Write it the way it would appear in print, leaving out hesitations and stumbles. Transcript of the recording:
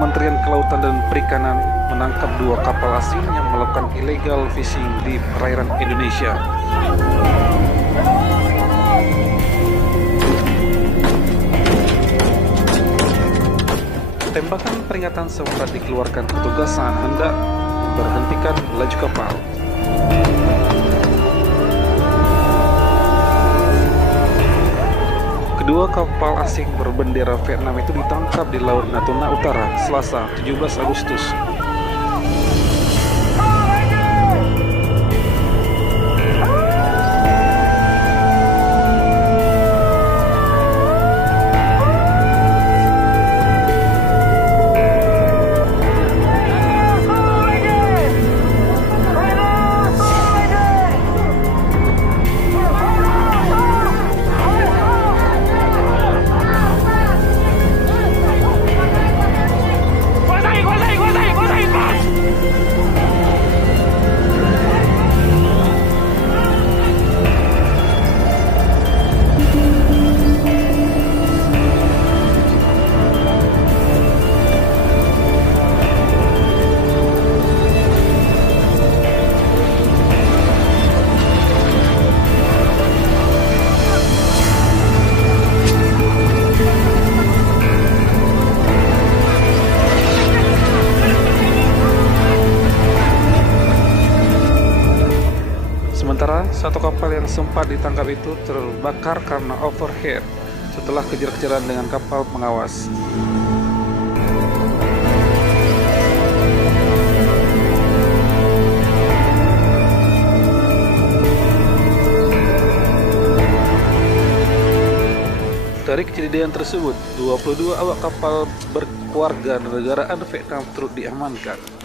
Kementerian Kelautan dan Perikanan menangkap 2 kapal asing yang melakukan illegal fishing di perairan Indonesia. Tembakan peringatan sempat dikeluarkan petugas saat hendak berhentikan laju kapal. Kedua kapal asing berbendera Vietnam itu ditangkap di Laut Natuna Utara, Selasa, 17 Agustus. Sementara satu kapal yang sempat ditangkap itu terbakar karena overheat setelah kejar-kejaran dengan kapal pengawas. Dari kejadian tersebut, 22 awak kapal berkewarga negaraan Vietnam turut diamankan.